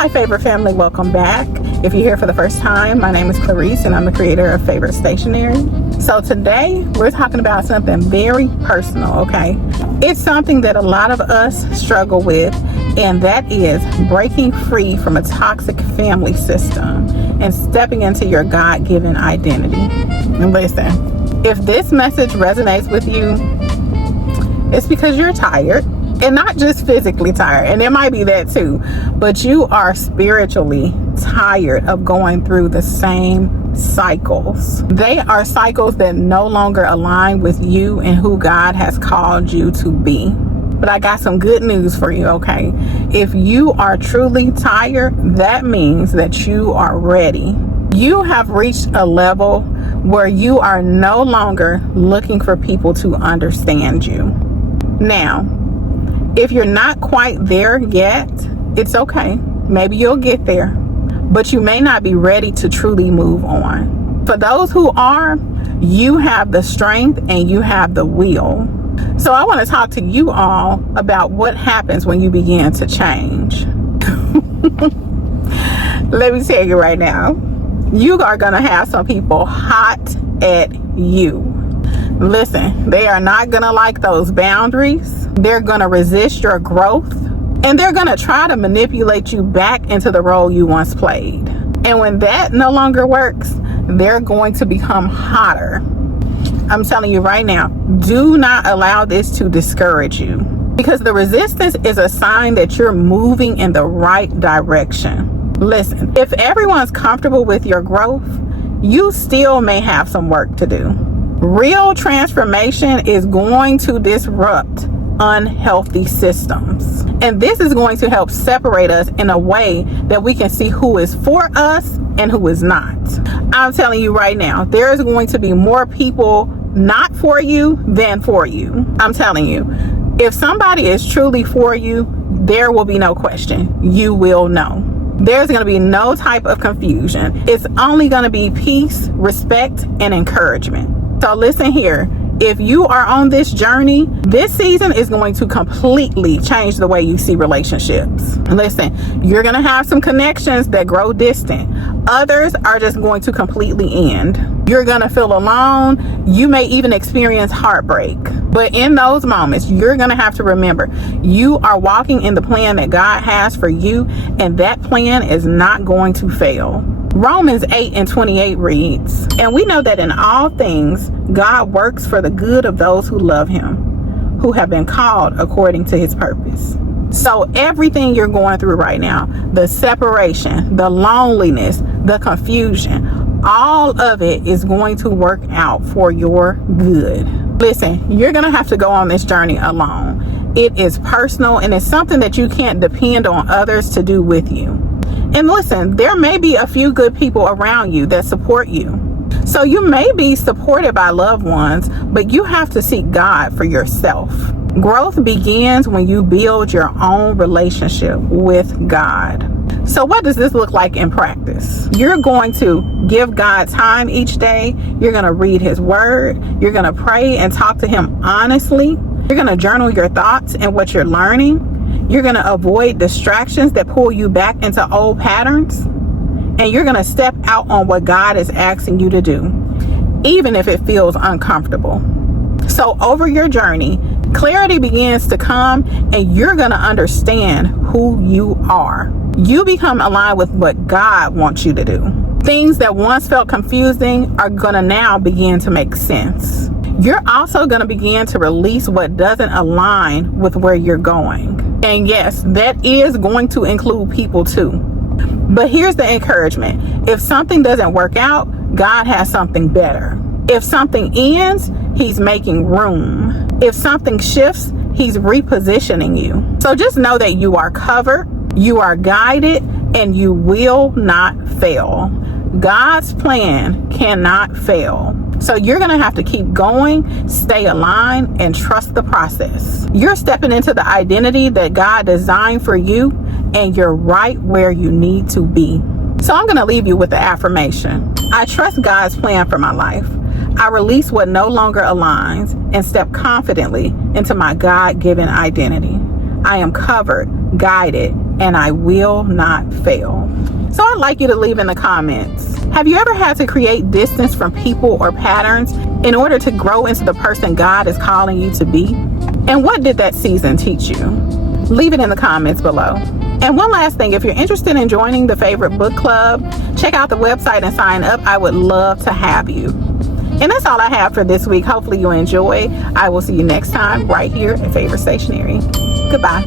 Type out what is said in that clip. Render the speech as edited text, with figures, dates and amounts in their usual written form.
Hi Favorite family, welcome back. If you're here for the first time, my name is Clarice and I'm the creator of Favorite Stationery. So today we're talking about something very personal, okay? It's something that a lot of us struggle with, and that is breaking free from a toxic family system and stepping into your God-given identity. And listen, if this message resonates with you, it's because you're tired. And not just physically tired, and it might be that too, but you are spiritually tired of going through the same cycles. They are cycles that no longer align with you and who God has called you to be. But I got some good news for you, okay? If you are truly tired, that means that you are ready. You have reached a level where you are no longer looking for people to understand you. Now, if you're not quite there yet, it's okay. Maybe you'll get there, but you may not be ready to truly move on. For those who are, you have the strength and you have the will. So I want to talk to you all about what happens when you begin to change. Let me tell you right now, you are going to have some people hot at you. Listen, they are not going to like those boundaries. They're going to resist your growth, and they're going to try to manipulate you back into the role you once played. And when that no longer works, they're going to become hotter. I'm telling you right now, do not allow this to discourage you, because the resistance is a sign that you're moving in the right direction. Listen, if everyone's comfortable with your growth, you still may have some work to do. Real transformation is going to disrupt unhealthy systems. And this is going to help separate us in a way that we can see who is for us and who is not. I'm telling you right now, there is going to be more people not for you than for you. I'm telling you, if somebody is truly for you, there will be no question. You will know. There's going to be no type of confusion. It's only going to be peace, respect, and encouragement. So listen here, if you are on this journey, this season is going to completely change the way you see relationships. Listen, you're going to have some connections that grow distant. Others are just going to completely end. You're going to feel alone. You may even experience heartbreak. But in those moments, you're going to have to remember, you are walking in the plan that God has for you, and that plan is not going to fail. Romans 8:28 reads, "And we know that in all things, God works for the good of those who love him, who have been called according to his purpose." So everything you're going through right now, the separation, the loneliness, the confusion, all of it is going to work out for your good. Listen, you're going to have to go on this journey alone. It is personal, and it's something that you can't depend on others to do with you. And listen, there may be a few good people around you that support you. So you may be supported by loved ones, but you have to seek God for yourself. Growth begins when you build your own relationship with God. So what does this look like in practice? You're going to give God time each day. You're going to read his word. You're going to pray and talk to him honestly. You're going to journal your thoughts and what you're learning. You're going to avoid distractions that pull you back into old patterns. And you're going to step out on what God is asking you to do, even if it feels uncomfortable. So over your journey, clarity begins to come, and you're going to understand who you are. You become aligned with what God wants you to do. Things that once felt confusing are going to now begin to make sense. You're also going to begin to release what doesn't align with where you're going. And yes, that is going to include people too. But here's the encouragement. If something doesn't work out, God has something better. If something ends, he's making room. If something shifts, he's repositioning you. So just know that you are covered, you are guided, and you will not fail. God's plan cannot fail. So you're going to have to keep going, stay aligned, and trust the process. You're stepping into the identity that God designed for you, and you're right where you need to be. So I'm going to leave you with the affirmation. I trust God's plan for my life. I release what no longer aligns and step confidently into my God-given identity. I am covered, guided, and I will not fail. So I'd like you to leave in the comments, have you ever had to create distance from people or patterns in order to grow into the person God is calling you to be? And what did that season teach you? Leave it in the comments below. And one last thing, if you're interested in joining the Favorite Book Club, check out the website and sign up. I would love to have you. And that's all I have for this week. Hopefully you enjoy. I will see you next time right here at Favorite Stationery. Goodbye.